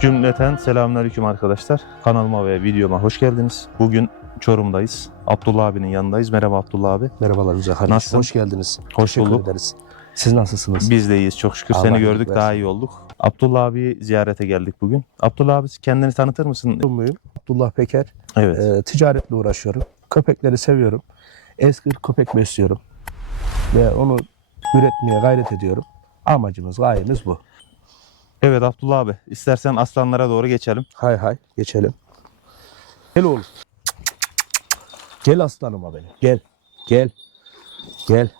Cümleten selamünaleyküm arkadaşlar. Kanalıma ve videoma hoş geldiniz. Bugün Çorum'dayız. Abdullah abinin yanındayız. Merhaba Abdullah abi. Merhabalar güzel kardeşim. Nasılsın? Hoş geldiniz. Hoş Teşekkür bulduk. ederiz. Siz nasılsınız? Biz de iyiyiz çok şükür. Allah Seni gördük versin. daha iyi olduk. Abdullah abi ziyarete geldik bugün. Abdullah abi kendini tanıtır mısın? Muyum? Abdullah Peker. Evet. Ee, ticaretle uğraşıyorum. Köpekleri seviyorum. Eski köpek besliyorum. Ve onu üretmeye gayret ediyorum. Amacımız, gayemiz bu. Evet Abdullah abi. istersen aslanlara doğru geçelim. Hay hay geçelim. Gel oğlum. Gel aslanıma benim. Gel. Gel. Gel.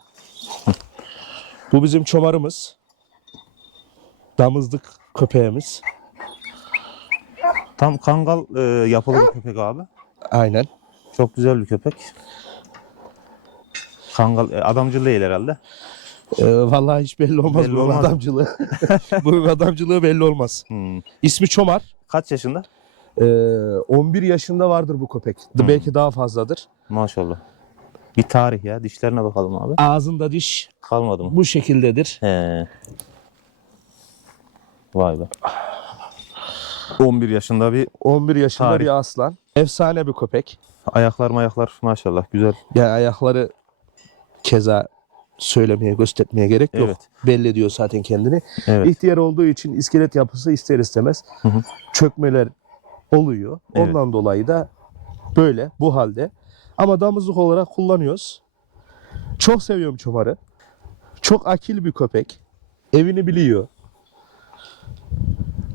Bu bizim çomarımız. Damızlık köpeğimiz. Tam kangal e, yapılı bir köpek abi. Aynen. Çok güzel bir köpek. Kangal e, adamcıl değil herhalde. Ee, vallahi hiç belli olmaz Belli bu olmaz. adamcılığı. bu adamcılığı belli olmaz. Hmm. İsmi Çomar. Kaç yaşında? Ee, 11 yaşında vardır bu köpek. Hmm. Belki daha fazladır. Maşallah. Bir tarih ya. Dişlerine bakalım abi. Ağzında diş Kalmadı mı? bu şekildedir. He. Vay be. 11 yaşında bir 11 yaşında Tarih. bir aslan. Efsane bir köpek. ayaklar mayaklar maşallah güzel. Yani ayakları keza söylemeye, göstermeye gerek yok. Evet. Belli ediyor zaten kendini. Evet. İhtiyar olduğu için iskelet yapısı ister istemez Hı hı. çökmeler oluyor. Evet. Ondan dolayı da böyle bu halde. Ama damızlık olarak kullanıyoruz. Çok seviyorum çomarı. Çok akil bir köpek. Evini biliyor.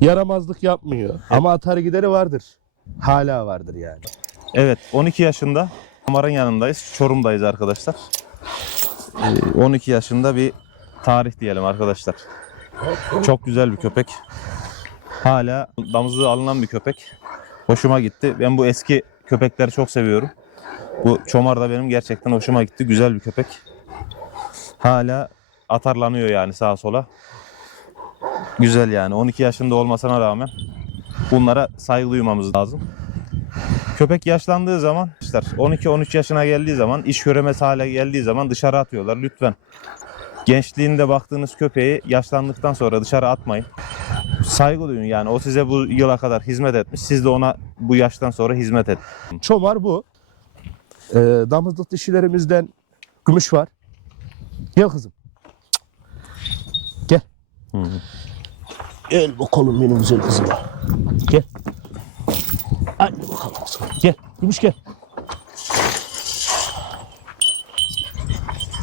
Yaramazlık yapmıyor. Ama atar gideri vardır. Hala vardır yani. Evet 12 yaşında Amar'ın yanındayız. Çorum'dayız arkadaşlar. Ee, 12 yaşında bir tarih diyelim arkadaşlar. Çok güzel bir köpek. Hala damızlığı alınan bir köpek. Hoşuma gitti. Ben bu eski köpekleri çok seviyorum. Bu çomar da benim gerçekten hoşuma gitti. Güzel bir köpek. Hala atarlanıyor yani sağa sola. Güzel yani. 12 yaşında olmasına rağmen bunlara saygı duymamız lazım. Köpek yaşlandığı zaman işte 12-13 yaşına geldiği zaman iş göremez hale geldiği zaman dışarı atıyorlar. Lütfen gençliğinde baktığınız köpeği yaşlandıktan sonra dışarı atmayın. Saygı duyun yani o size bu yıla kadar hizmet etmiş. Siz de ona bu yaştan sonra hizmet edin. Çomar bu. Ee, damızlık dişilerimizden gümüş var. Gel kızım. Gel. Hı hı. Gel bakalım benim güzel kızım. Gel. Hadi bakalım. Gel. Gümüş gel.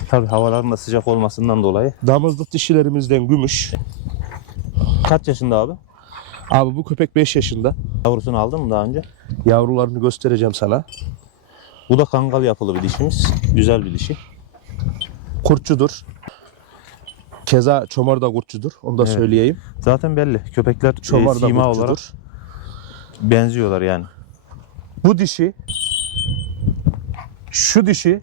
Tabii havaların da sıcak olmasından dolayı. Damızlık dişilerimizden gümüş. Kaç yaşında abi? Abi bu köpek 5 yaşında. Yavrusunu aldın mı daha önce? Yavrularını göstereceğim sana. Bu da kangal yapılı bir dişimiz. Güzel bir dişi. Kurtçudur. Keza çomar da kurtçudur. Onu da Evet. söyleyeyim. Zaten belli. Köpekler e, Çomar da sima kurtçudur. olarak benziyorlar yani. Bu dişi şu dişi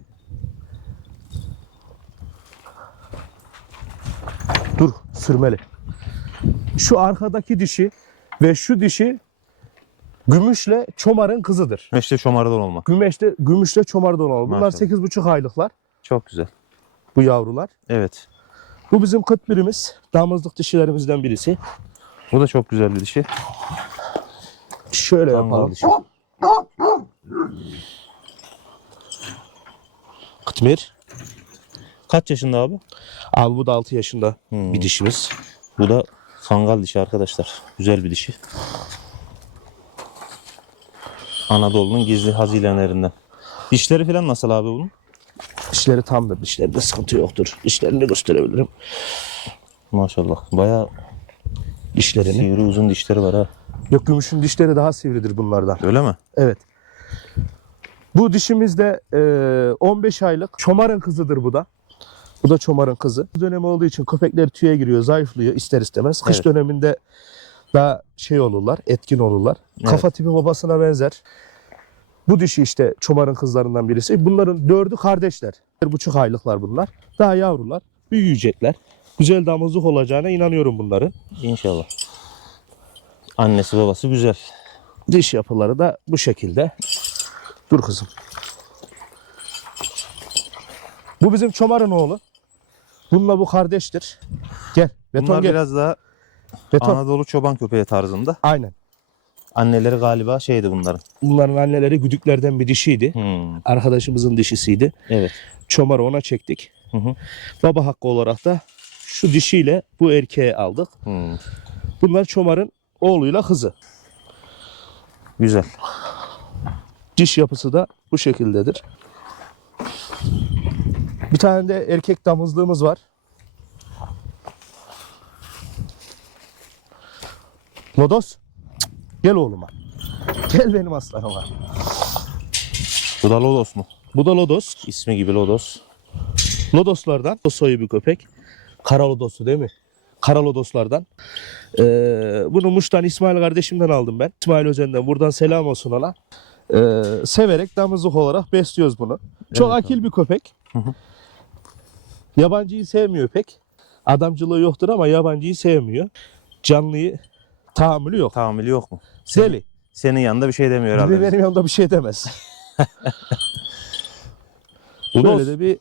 dur sürmeli. Şu arkadaki dişi ve şu dişi gümüşle çomarın kızıdır. İşte çomardan olma. Gümüşle, gümüşle çomardan olur. Bunlar Maşallah. 8,5 aylıklar Çok güzel. bu yavrular. Evet. Bu bizim kıt birimiz. Damızlık dişilerimizden birisi. Bu da çok güzel bir dişi. Şöyle Kangal yapalım. Kıtmir. Kaç yaşında abi? Abi bu da 6 yaşında Hmm. bir dişimiz. Bu da kangal dişi arkadaşlar. Güzel bir dişi. Anadolu'nun gizli hazinelerinden. Dişleri falan nasıl abi bunun? Dişleri tamdır. Dişlerinde sıkıntı yoktur. Dişlerini gösterebilirim. Maşallah. Bayağı Dişlerini. sivri uzun dişleri var ha. Yok gümüşün dişleri daha sivridir bunlardan. Öyle mi? Evet. Bu dişimiz de e, 15 aylık. Çomarın kızıdır bu da. Bu da çomarın kızı. Dönemi olduğu için köpekler tüye giriyor, zayıflıyor ister istemez. Kış Evet. döneminde daha şey olurlar, etkin olurlar. Evet. Kafa tipi babasına benzer. Bu dişi işte çomarın kızlarından birisi. Bunların dördü kardeşler. Bir buçuk aylıklar bunlar. Daha yavrular. Büyüyecekler. Güzel damızlık olacağına inanıyorum bunların. İnşallah. Annesi babası güzel. Diş yapıları da bu şekilde. Dur kızım. Bu bizim çomarın oğlu. Bununla bu kardeştir. Gel. Beton Bunlar gel. biraz daha Beton. Anadolu çoban köpeği tarzında. Aynen. Anneleri galiba şeydi bunların. Bunların anneleri güdüklerden bir dişiydi. Hmm. Arkadaşımızın dişisiydi. Evet. Çomarı ona çektik. Hı hı. Baba hakkı olarak da şu dişiyle bu erkeğe aldık. Hmm. Bunlar Çomar'ın oğluyla kızı. Güzel. Diş yapısı da bu şekildedir. Bir tane de erkek damızlığımız var. Lodos. Gel oğluma. Gel benim aslanıma. Bu da Lodos mu? Bu da Lodos. İsmi gibi Lodos. Lodoslardan. O soyu bir köpek. Kara Lodos'u değil mi? Kara Lodoslardan. Ee, bunu Muş'tan İsmail kardeşimden aldım ben. İsmail Özen'den buradan selam olsun ona. Ee, severek damızlık olarak besliyoruz bunu. Çok Evet akil bir köpek. Hı hı. Yabancıyı sevmiyor pek. Adamcılığı yoktur ama yabancıyı sevmiyor. Canlıyı tahammülü yok. Tahammülü yok mu? Deli. Senin yanında bir şey demiyor herhalde. de benim yanımda bir şey demez. Böyle de bir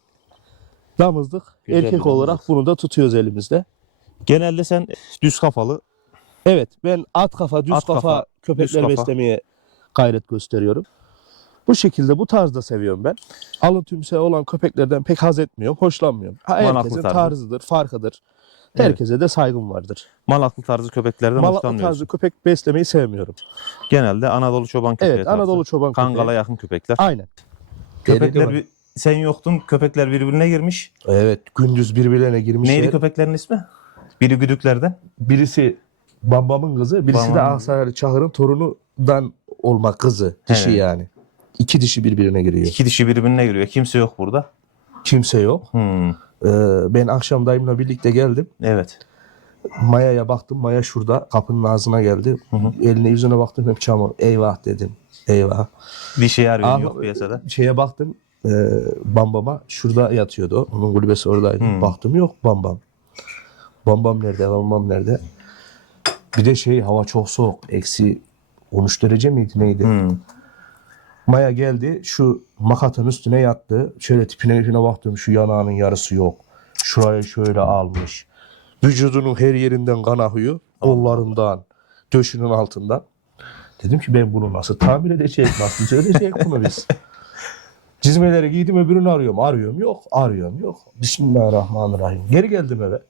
damızlık. Güzel Erkek bir olarak damızlık. bunu da tutuyoruz elimizde. Genelde sen düz kafalı. Evet ben at kafa, düz At kafa, kafa, köpekler düz kafa. beslemeye gayret gösteriyorum. Bu şekilde bu tarzda seviyorum ben. Alın tümseği olan köpeklerden pek haz etmiyorum, hoşlanmıyorum. Manaklı herkesin tarzı. tarzıdır, farkıdır. Evet. Herkese de saygım vardır. Malaklı tarzı köpeklerden Malaklı hoşlanmıyorsun. tarzı köpek beslemeyi sevmiyorum. Genelde Anadolu çoban köpeği Evet, tarzı. Anadolu çoban köpeği. Kangala yakın köpekler. Aynen. Köpekler bir, sen yoktun. Köpekler birbirine girmiş. Evet, gündüz birbirlerine girmişler. Neydi köpeklerin ismi? Biri güdüklerden. Birisi Bambam'ın kızı, birisi de Bambam. Aksaraylı Çahır'ın torunundan olma kızı. Dişi Evet. yani. İki dişi birbirine giriyor. İki dişi birbirine giriyor. Kimse yok burada. Kimse yok. Hmm. Ee, ben akşam dayımla birlikte geldim. Evet. Maya'ya baktım. Maya şurada kapının ağzına geldi. Eline yüzüne baktım hep çamur. Eyvah dedim. Eyvah. Dişi arıyorum Ah, yok piyasada. Şeye baktım. E, Bambam'a şurada yatıyordu. o. Onun kulübesi oradaydı. Hmm. Baktım yok Bambam. Bambam nerede? Bambam nerede? Bir de şey hava çok soğuk. Eksi 13 derece miydi neydi? Hmm. Maya geldi şu makatın üstüne yattı. Şöyle tipine tipine baktım şu yanağının yarısı yok. Şurayı şöyle almış. Vücudunun her yerinden kan akıyor. Kollarından, döşünün altından. Dedim ki ben bunu nasıl tamir edeceğiz, nasıl düzelecek bunu biz. Cizmeleri giydim öbürünü arıyorum. Arıyorum yok, arıyorum yok. Bismillahirrahmanirrahim. Geri geldim eve.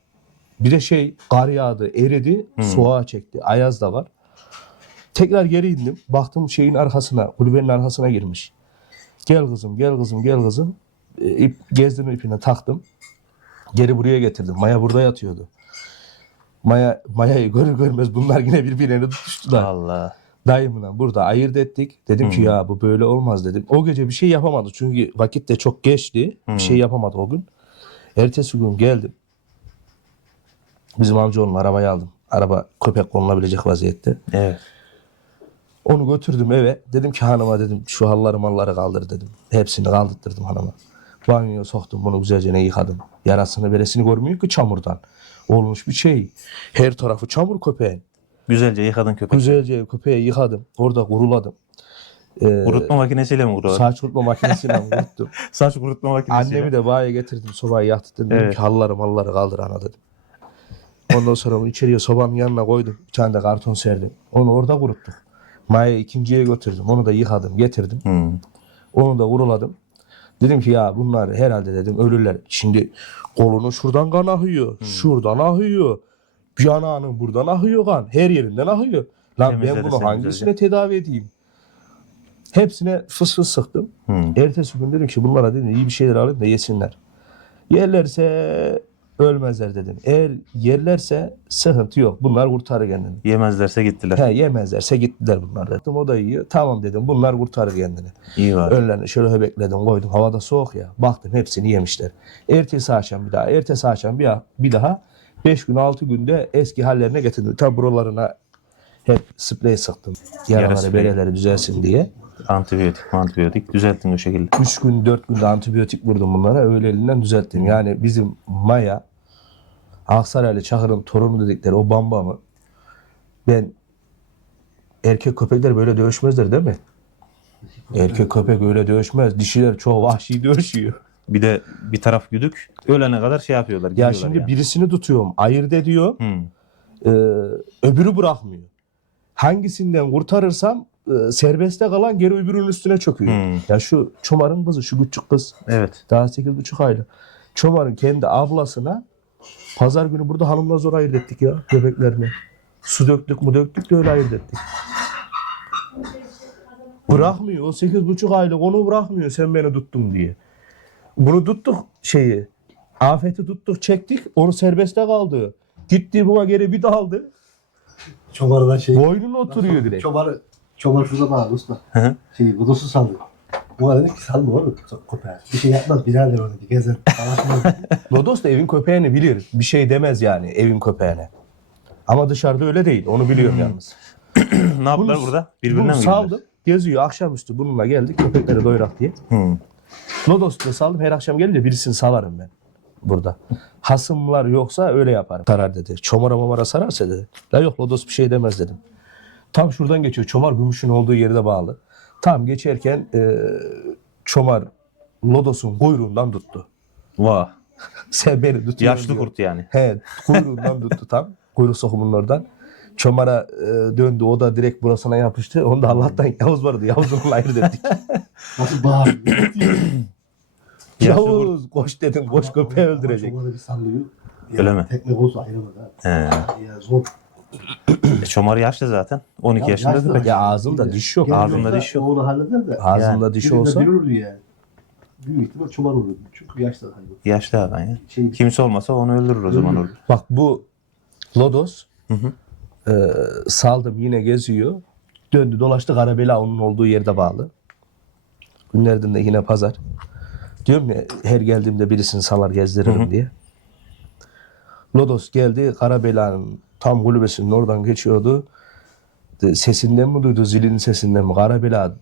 Bir de şey kar yağdı, eridi, soğuğa çekti. Ayaz da var. Tekrar geri indim. Baktım şeyin arkasına, kulübenin arkasına girmiş. Gel kızım, gel kızım, gel kızım. E, ip, gezdim ipine taktım. Geri buraya getirdim. Maya burada yatıyordu. Maya, Maya'yı görür görmez bunlar yine birbirine tutuştular. Allah. Dayımla burada ayırt ettik. Dedim ki Hı. ya bu böyle olmaz dedim. O gece bir şey yapamadık çünkü vakit de çok geçti. Hı. Bir şey yapamadık o gün. Ertesi gün geldim. Bizim amcaoğlunun arabayı aldım. Araba köpek konulabilecek vaziyette. Evet. Onu götürdüm eve. Dedim ki hanıma dedim şu halları malları kaldır dedim. Hepsini kaldırttırdım hanıma. Banyoya soktum bunu güzelce yıkadım. Yarasını beresini görmüyor ki çamurdan. Olmuş bir şey. Her tarafı çamur köpeğin. Güzelce yıkadın köpek. Güzelce köpeği yıkadım. Orada kuruladım. Ee, Kurutma makinesiyle mi kuruyor? saç kurutma makinesiyle kuruttum. Saç kurutma makinesiyle. Annemi de bağya getirdim. Sobayı yaktım. Dedim Evet. ki halları malları kaldır ana dedim. Ondan sonra onu içeriye sobanın yanına koydum. Bir tane de karton serdim. Onu orada kuruttuk. Maya ikinciye götürdüm. Onu da yıkadım, getirdim. Hmm. Onu da kuruladım. Dedim ki ya bunlar herhalde dedim ölürler. Şimdi kolunu şuradan kan akıyor. Şuradan akıyor. Yanağının buradan akıyor kan. Her yerinden akıyor. Lan ben Temizledi bunu seni hangisine tedavi edeyim? Hepsine fıs fıs sıktım. Hmm. Ertesi gün dedim ki bunlara dedim iyi bir şeyler alayım da yesinler. Yerlerse ölmezler dedim. Eğer yerlerse sıkıntı yok. Bunlar kurtarır kendini. Yemezlerse gittiler. He, yemezlerse gittiler bunlar dedim. O da yiyor. Tamam dedim bunlar kurtarır kendini. İyi var. Önlerine şöyle höbekledim koydum. Havada soğuk ya. Baktım hepsini yemişler. Ertesi akşam bir daha. Ertesi akşam bir, bir daha. 5 gün 6 günde eski hallerine getirdim. Tam buralarına hep sprey sıktım. Yaraları spreyi. bereleri düzelsin diye. Antibiyotik, antibiyotik düzelttin o şekilde. 3 gün 4 günde antibiyotik vurdum bunlara. Öyle elinden düzelttim. Yani bizim Maya Aksaraylı Çakır'ın torunu dedikleri o bambamı ben erkek köpekler böyle dövüşmezler değil mi? Erkek köpek öyle dövüşmez. Dişiler çoğu vahşi dövüşüyor. Bir de bir taraf güdük. Ölene kadar şey yapıyorlar. Ya şimdi yani. birisini tutuyorum. Ayırt ediyor. Hmm. Ee, öbürü bırakmıyor. Hangisinden kurtarırsam serbestte kalan geri öbürünün üstüne çöküyor. Hmm. Ya şu çomarın kızı, şu küçük kız Evet. daha 8,5 aylık. Çomarın kendi ablasına pazar günü burada hanımla zor ayırt ettik ya göbeklerini. Su döktük mu döktük de öyle ayırt ettik. Bırakmıyor. O 8,5 aylık onu bırakmıyor sen beni tuttun diye. Bunu tuttuk şeyi. Afeti tuttuk çektik. Onu serbestte kaldı. Gitti buna geri bir daldı. Çomardan şey. Boynuna oturuyor direkt. Çomarı, çomar şurada bağlı usta. Hı hı. Şey, budosu saldı. Buna dedik ki salma oğlum köpeğe. Bir şey yapmaz birader onu dedi. Gezer. Savaşmaz. Lodos da evin köpeğini bilir. Bir şey demez yani evin köpeğine. Ama dışarıda öyle değil. Onu biliyorum yalnız. ne yaptılar Bunu- burada? Birbirine Bunu mi saldım. Geziyor akşamüstü bununla geldik köpeklere doyurak diye. girdiler? Hı. Lodos da saldım. Her akşam gelince birisini salarım ben burada. Hasımlar yoksa öyle yaparım. Sarar dedi. Çomara mamara sararsa dedi. La yok Lodos bir şey demez dedim. Tam şuradan geçiyor. Çomar gümüşün olduğu yerde bağlı. Tam geçerken e, Çomar Lodos'un kuyruğundan tuttu. Vah. Sen beni tutuyor Yaşlı diyor. kurt yani. He, kuyruğundan tuttu tam. Kuyruk sokumunun oradan. Çomara e, döndü. O da direkt burasına yapıştı. Onda Allah'tan Yavuz vardı. Yavuz'un ayırt ettik. Nasıl bağırıyor. Yaşlı Yavuz koş dedim. Koş köpeği öldürecek. Çomarı bir sallıyor. Ya, Öyle mi? Tekne olsa ayrılır ha. He. Ya zor. E, Çomar yaşlı zaten. 12 Ya, yaşında yaşlı köpek. Ya ağzında diş yok. Geliyor Ağzında da diş yok. Onu halleder de. Ağzında diş birinde olsa Bir olurdu yani. Büyük ihtimal çomar olurdu. Çünkü yaşlı hayvan. Yaşlı adam ya. Şey, Kimse olmasa onu öldürür o zaman olur. Bak bu Lodos Hı hı. e, saldım yine geziyor. Döndü dolaştı Karabela onun olduğu yerde bağlı. Günlerden de yine pazar. Diyorum ya her geldiğimde birisini salar gezdiririm diye. Lodos geldi Karabela'nın tam kulübesinin oradan geçiyordu. De- Sesinden mi duydu zilin sesinden mi? Karabela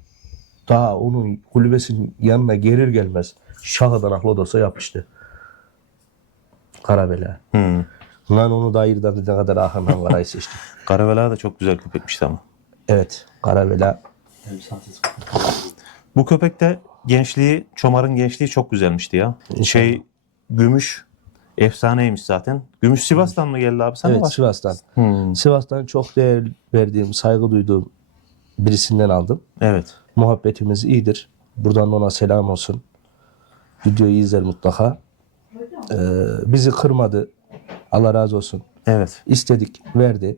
daha onun kulübesinin yanına gelir gelmez şahıdan Lodos'a yapıştı. Karabela. Hı. Lan onu da ayırdan ne kadar ahından varayı seçtim. Karavela da çok güzel köpekmişti ama. Evet. Karabela. Bu köpek de gençliği, Çomar'ın gençliği çok güzelmişti ya. Şey, Gümüş efsaneymiş zaten. Gümüş Sivas'tan mı geldi abi? Sen Evet? Sivas'tan. Hmm, Sivas'tan çok değer verdiğim, saygı duyduğum birisinden aldım. Evet. Muhabbetimiz iyidir. Buradan ona selam olsun. Videoyu izler mutlaka. Ee, bizi kırmadı. Allah razı olsun. Evet. İstedik, verdi.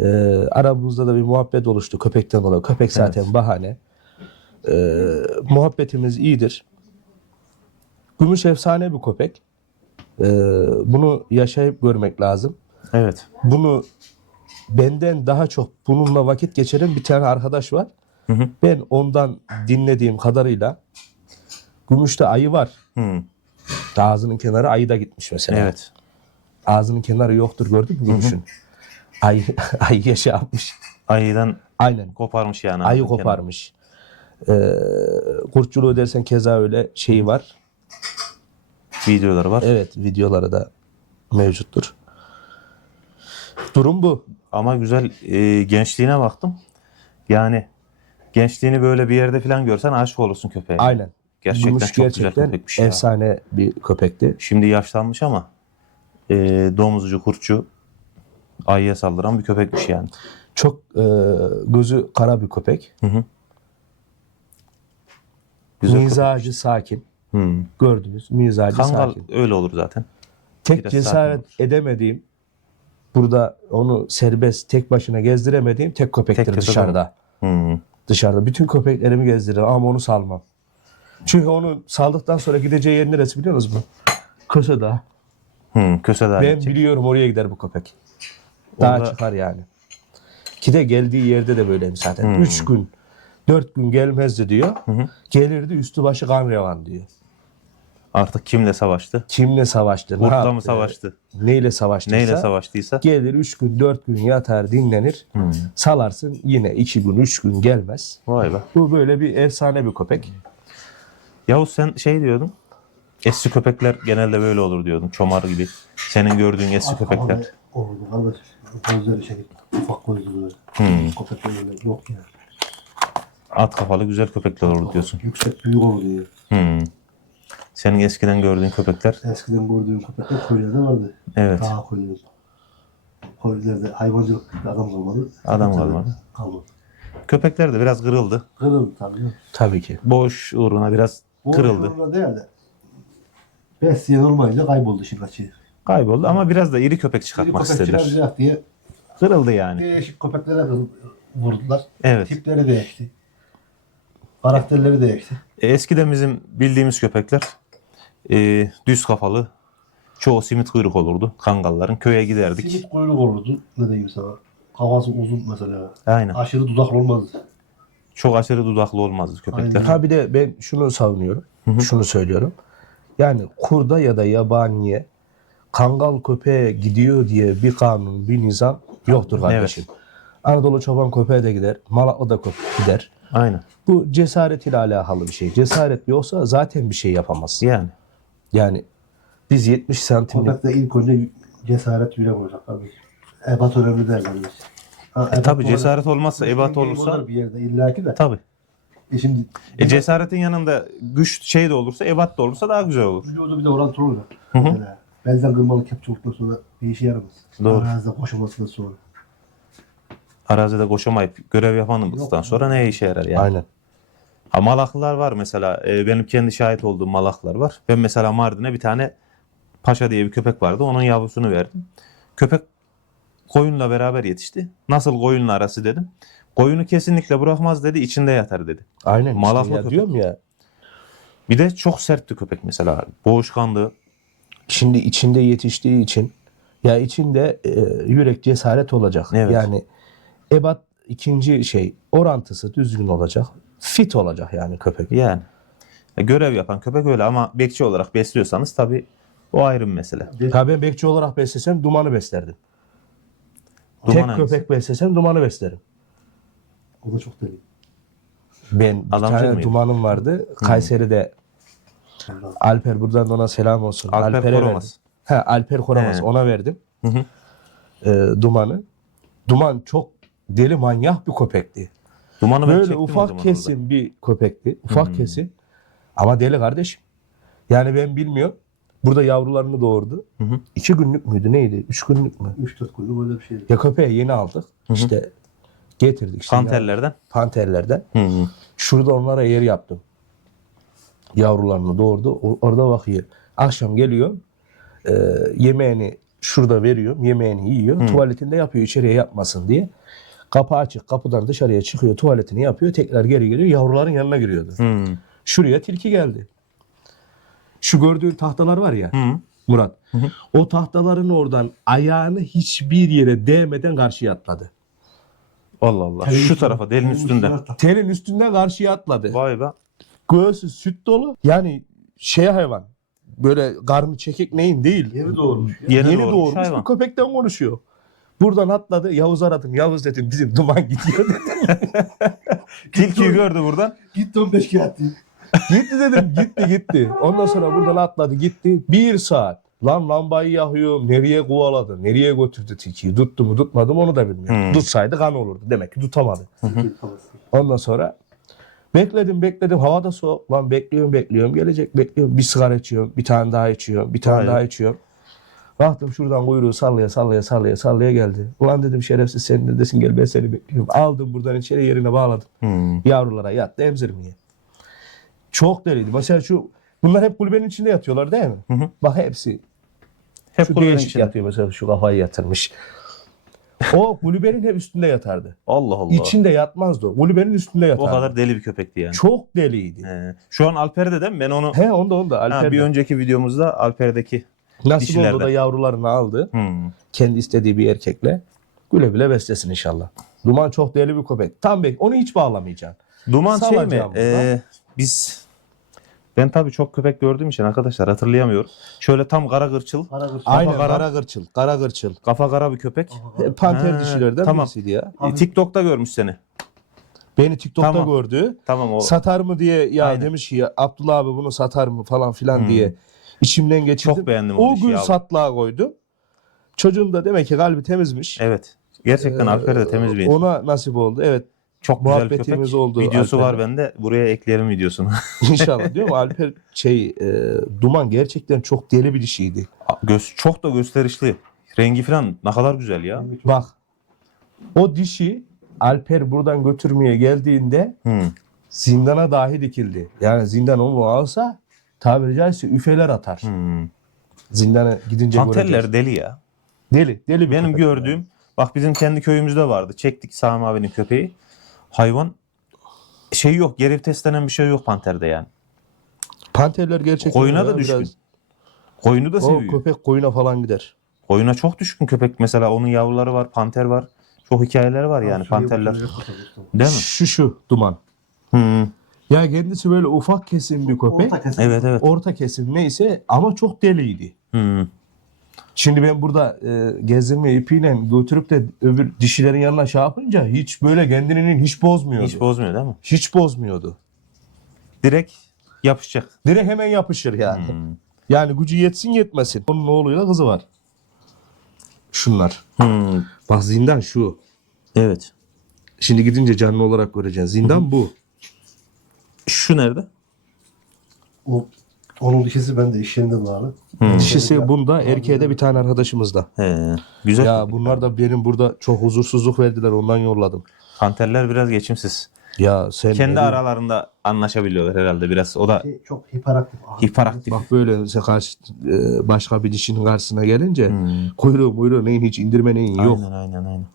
Ee, aramızda da bir muhabbet oluştu köpekten dolayı. Köpek zaten bahane. Ee, muhabbetimiz iyidir. Gümüş efsane bir köpek. Ee, bunu yaşayıp görmek lazım. Evet. Bunu benden daha çok bununla vakit geçiren bir tane arkadaş var. Hı hı. Ben ondan dinlediğim kadarıyla Gümüş'te ayı var. Hmm, Ağzının kenarı ayı da gitmiş mesela. Evet. Ağzının kenarı yoktur gördün mü Gümüş'ün? Ayı, ayı yaşa yapmış. Ayıdan Aynen. koparmış yani. Ayı koparmış. Ee, kurtçuluğu dersen keza öyle şeyi var. Videoları var. Evet videoları da mevcuttur. Durum bu. Ama güzel e, gençliğine baktım. Yani gençliğini böyle bir yerde falan görsen aşık olursun köpeğe. Aynen. Gerçekten Gümüş çok güzel gerçekten köpekmiş ya. efsane bir köpekti. Şimdi yaşlanmış ama e, domuzcu, kurtçu ayıya saldıran bir köpekmiş yani. Çok e, gözü kara bir köpek. Hı hı. Güzel mizacı sakin. Hmm. Gördünüz mizacı Kangal sakin. öyle olur zaten. Tek biraz cesaret edemediğim burada onu serbest tek başına gezdiremediğim tek köpektir Tek dışarıda. Hmm. Dışarıda bütün köpeklerimi gezdiririm ama onu salmam. Çünkü onu saldıktan sonra gideceği yer neresi biliyor musunuz mu? Köseda. Hmm. Köse daha Ben gidecek. biliyorum oraya gider bu köpek. Daha Orada- çıkar yani. Ki de geldiği yerde de böyleyim zaten. Hmm. Üç gün, dört gün gelmezdi diyor. hı. Gelirdi üstü başı kan revan diyor. Artık kimle savaştı? Kimle savaştı? ne Kurtla yaptı? mı savaştı? Neyle savaştıysa. Neyle savaştıysa? Gelir üç gün, dört gün yatar, dinlenir. Hmm. Salarsın yine iki gün, üç gün gelmez. Vay be. Bu böyle bir efsane bir köpek. Yavuz sen şey diyordun. Eski köpekler genelde böyle olur diyordun. Çomar gibi. Senin gördüğün eski köpekler. Oldu kardeş. Gözleri şey. Ufak gözlü böyle. Hmm. Köpek böyle yok ya. At kafalı güzel köpekler olur diyorsun. Yüksek büyük oldu diye. Hmm. Senin eskiden gördüğün köpekler. Eskiden gördüğüm köpekler köylerde vardı. Evet. Dağ köyleri. Korilerde hayvancılık adam kalmadı. Adam kalmadı. Kalmadı. Köpekler de biraz kırıldı. Kırıldı tabii. Tabii ki. Boş uğruna biraz Bu kırıldı. Kırıldı değil de. Besleyen olmayınca kayboldu şimdi kaçı. Kayboldu ama biraz da iri köpek çıkartmak köpek istediler. diye Kırıldı yani. değişik köpeklere vurdular. Evet. Tipleri değişti. Karakterleri değişti. E, eskiden bizim bildiğimiz köpekler e, düz kafalı, çoğu simit kuyruk olurdu kangalların. Köye giderdik. Simit kuyruk olurdu. Ne diyeyim sana. Kafası uzun mesela. Aynen. Aşırı dudaklı olmazdı. Çok aşırı dudaklı olmazdı köpekler. Aynen. Ha bir de ben şunu savunuyorum. Şunu söylüyorum. Yani kurda ya da yabaniye kangal köpeğe gidiyor diye bir kanun, bir nizam yoktur kardeşim. Anadolu çoban köpeğe de gider, Malaklı da gider. Aynen. Bu cesaret ile alakalı bir şey. Cesaret yoksa zaten bir şey yapamaz. Yani. Yani biz 70 santimlik Köpekte ilk önce cesaret yürek olacak tabii. Ebat önemli derler. Ha, ebat E, tabii olur- cesaret olmazsa, ebat Olur olursa bir yerde illaki de. tabii. E şimdi E, cesaretin yanında güç şey de olursa, ebat da olursa daha güzel olur. vücudu bir de orantılı olacak. hı. Mesela belden kırmalı kepçe olduktan sonra bir işe yaramaz. Doğru. Arazide koşamasından sonra. Arazide koşamayıp görev yapamadığımızdan sonra ne işe yarar yani? aynen. Ha, malaklılar var mesela. E, benim kendi şahit olduğum malaklar var. Ben mesela Mardin'e bir tane Paşa diye bir köpek vardı. Onun yavrusunu verdim. Köpek koyunla beraber yetişti. Nasıl koyunla arası dedim. Koyunu kesinlikle bırakmaz dedi. içinde yatar dedi. Aynen. Malaklı işte ya, köpek. diyorum ya. Bir de çok sertti köpek mesela. Boğuşkandı. Şimdi içinde yetiştiği için ya içinde e, yürek cesaret olacak. Evet. Yani ebat ikinci şey orantısı düzgün olacak. Fit olacak yani köpek. Yani. E, görev yapan köpek öyle ama bekçi olarak besliyorsanız tabii o ayrı bir mesele. Ya ben bekçi olarak beslesem dumanı beslerdim. Duman Tek hangisi? köpek beslesem dumanı beslerim. O da çok deli. Ben bir tane mıydı? dumanım vardı. Kayseri'de Allah. Alper buradan da ona selam olsun. Alper Alper'e Koramaz. verdim. He, Alper Koramaz He. ona verdim. Hı hı. Ee, dumanı. Duman çok deli manyak bir köpekti. Dumanı ben Böyle çektim o ufak zaman kesim bir köpekti. Ufak Hmm. kesim. Ama deli kardeşim. Yani ben bilmiyorum. Burada yavrularını doğurdu. Hı hı. İki günlük müydü neydi? Üç günlük mü? 3-4 günlük böyle bir şey. Ya köpeği yeni aldık. İşte getirdik. Işte ya- Panterlerden. panterlerden. Hı hı. Şurada onlara yer yaptım. Yavrularını doğurdu. O- Orada bakıyor. Akşam geliyor. e, yemeğini şurada veriyorum. Yemeğini yiyor. Tuvaletinde yapıyor içeriye yapmasın diye. Kapı açık. Kapıdan dışarıya çıkıyor. Tuvaletini yapıyor. Tekrar geri geliyor. Yavruların yanına giriyordu. Hı. Şuraya tilki geldi. Şu gördüğün tahtalar var ya Hı. Murat. O tahtaların oradan ayağını hiçbir yere değmeden karşıya atladı. Allah Allah. Şu tarafa delin üstünden. Telin üstünden karşıya atladı. Vay be. Göğsü süt dolu. Yani şey hayvan. Böyle karnı çekik neyin değil. Yeni doğurmuş. Yeni, Yeni, doğurmuş, doğurmuş bir köpekten konuşuyor. Buradan atladı. Yavuz aradım. Yavuz dedim bizim duman gidiyor dedim. Tilkiyi gördü buradan. Gitti 15 kere attı. gitti dedim. Gitti gitti. Ondan sonra buradan atladı gitti. Bir saat. Lan lambayı yakıyorum. Nereye kovaladı? Nereye götürdü tilkiyi? Tuttu mu tutmadı mı onu da bilmiyorum. Hmm. Tutsaydı kan olurdu. Demek ki tutamadı. Ondan sonra bekledim bekledim. Hava da soğuk. Lan bekliyorum bekliyorum. Gelecek bekliyorum. Bir sigara içiyorum. Bir tane daha içiyorum. Bir tane Aynen. daha içiyorum. Baktım şuradan kuyruğu sallaya sallaya sallaya sallaya geldi. Ulan dedim şerefsiz senin neredesin gel ben seni bekliyorum. Aldım buradan içeri yerine bağladım. Hı. Yavrulara yattı emzirmeye. Çok deliydi. Mesela şu bunlar hep kulübenin içinde yatıyorlar değil mi? Hı hı. Bak hepsi Hep şu kulübenin içinde. yatıyor mesela şu kafayı yatırmış. O kulübenin hep üstünde yatardı. Allah Allah. İçinde yatmazdı o. Kulübenin üstünde o yatardı. kadar deli bir köpekti yani. Çok deliydi. He. Şu an Alper'de de ben onu He onda onda ha, Alper bir önceki videomuzda Alper'deki Nasip dişilerden. oldu da yavrularını aldı. Hı. Kendi istediği bir erkekle. Güle güle beslesin inşallah. Duman çok deli bir köpek. Tam bek. Onu hiç bağlamayacaksın. Duman şey mi? Salacağım. Ee, biz ben tabii çok köpek gördüğüm için arkadaşlar hatırlayamıyorum. Şöyle tam kara gırçıl, Kara kız. Aynen kara. kara gırçıl. Kara gırçıl. kafa kara bir köpek. E, Panter dişilerden tamam. birisiydi ya. E, TikTok'ta görmüş seni. Beni TikTok'ta Tamam. gördü. Tamam o. Satar mı diye ya Aynen. demiş ki ya, Abdullah abi bunu satar mı falan filan Hmm. diye içimden geçirdim. Çok beğendim o o gün ya. satlığa koydum. Çocuğun da demek ki kalbi temizmiş. Evet. Gerçekten Ee, Alper de temiz bir. Ona nasip oldu. Evet Çok güzel köpek. oldu Videosu var Alper'le. bende. Buraya ekleyelim videosunu. inşallah diyor mu Alper şey e, Duman gerçekten çok deli bir dişiydi. Göz, çok da gösterişli. Rengi falan ne kadar güzel ya. Bak. O dişi Alper buradan götürmeye geldiğinde Hı. zindana dahi dikildi. Yani zindan onu alsa tabiri caizse üfeler atar. Hı. Zindana gidince Panterler deli ya. Deli. Deli bir Benim gördüğüm bak bizim kendi köyümüzde vardı. Çektik Sami abinin köpeği. Hayvan şey yok. Geri vites denen bir şey yok panterde yani. Panterler gerçekten Koyuna da düşkün. biraz- Koyunu da O seviyor. köpek koyuna falan gider. Koyuna çok düşkün köpek. Mesela onun yavruları var, panter var. Çok hikayeleri var yani panterler. Değil mi? Şu şu duman. Hı. Ya kendisi böyle ufak kesim bir köpek. Orta kesim. Evet evet. Orta kesim neyse ama çok deliydi. Hı. Şimdi ben burada e, gezdirme ipiyle götürüp de öbür dişilerin yanına şey yapınca hiç böyle kendini hiç bozmuyordu. Hiç bozmuyor değil mi? Hiç bozmuyordu. Direkt yapışacak. Direkt hemen yapışır yani. Hı. Yani gücü yetsin yetmesin. Onun oğluyla kızı var. Şunlar. Hı. Bak zindan şu. Evet. Şimdi gidince canlı olarak göreceksin. Zindan bu. Şu nerede? O, onun dişisi bende iş yerinde bağlı. Hı. Dişisi bunda, erkeğe de bir tane arkadaşımız da. He. Güzel. Ya bunlar da benim burada çok huzursuzluk verdiler ondan yolladım. Panterler biraz geçimsiz. Ya sen Kendi ne diyorsun? aralarında anlaşabiliyorlar herhalde biraz. O da Şey, çok hiperaktif. hiperaktif. Bak böyle karşı, e, başka bir dişinin karşısına gelince Hmm. kuyruğu muyruğu neyin hiç indirme neyin yok. Aynen aynen aynen.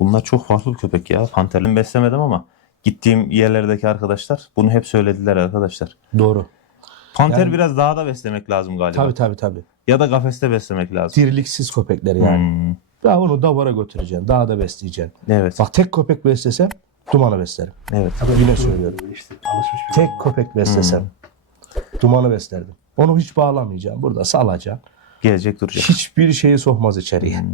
Bunlar çok farklı bir köpek ya. Panterleri beslemedim ama gittiğim yerlerdeki arkadaşlar bunu hep söylediler arkadaşlar. Doğru. Panter Yani- biraz dağda beslemek lazım galiba. Tabii tabii tabii. Ya da kafeste beslemek lazım. Diriliksiz köpekler yani. Hmm. Daha onu davara götüreceksin. Dağda besleyeceksin. Evet. Bak tek köpek beslesem dumanı beslerim. Evet. Yine söylüyorum. İşte alışmış bir Tek köpek beslesem dumanı beslerdim. Onu hiç bağlamayacağım. Burada salacağım. Gelecek duracak. Hiçbir şeyi sokmaz içeriye.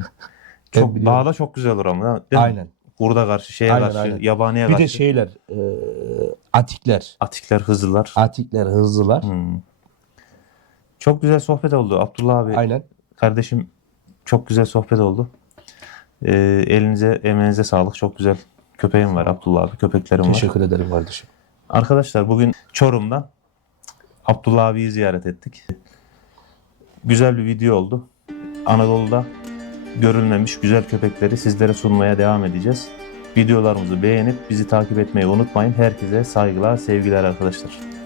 Ben Çok dağda çok güzel olur ama değil mi? Kurda karşı, şeye Aynen, karşı, aynen. yabaniye Bir karşı. de şeyler e, atikler. Atikler, hızlılar. Atikler hızlılar. Hmm. Çok güzel sohbet oldu Abdullah abi. Aynen. Kardeşim çok güzel sohbet oldu. Ee, elinize, emeğinize sağlık. Çok güzel köpeğim var Abdullah abi. Köpeklerim var. Teşekkür ederim kardeşim. Arkadaşlar bugün Çorum'dan Abdullah abiyi ziyaret ettik. Güzel bir video oldu. Anadolu'da görülmemiş güzel köpekleri sizlere sunmaya devam edeceğiz. Videolarımızı beğenip bizi takip etmeyi unutmayın. Herkese saygılar, sevgiler arkadaşlar.